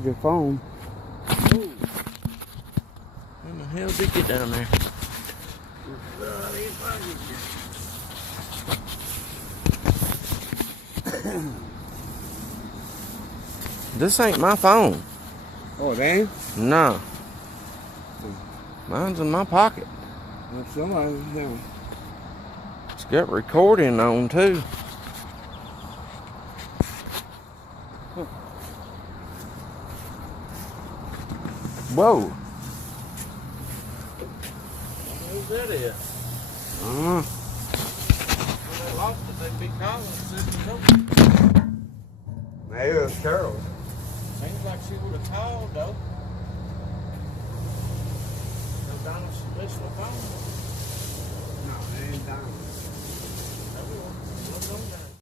bigger phone. Ooh. How the hell did it get down there? This ain't my phone. Oh, it ain't? No. Mine's in my pocket. Well, somebody's down. It's got recording on too. Whoa. Who's that is? When they lost it, they'd be calling and said no. Maybe it was Carol. Seems like she would have called though. No Donald's special phone. No, it ain't down. Everyone.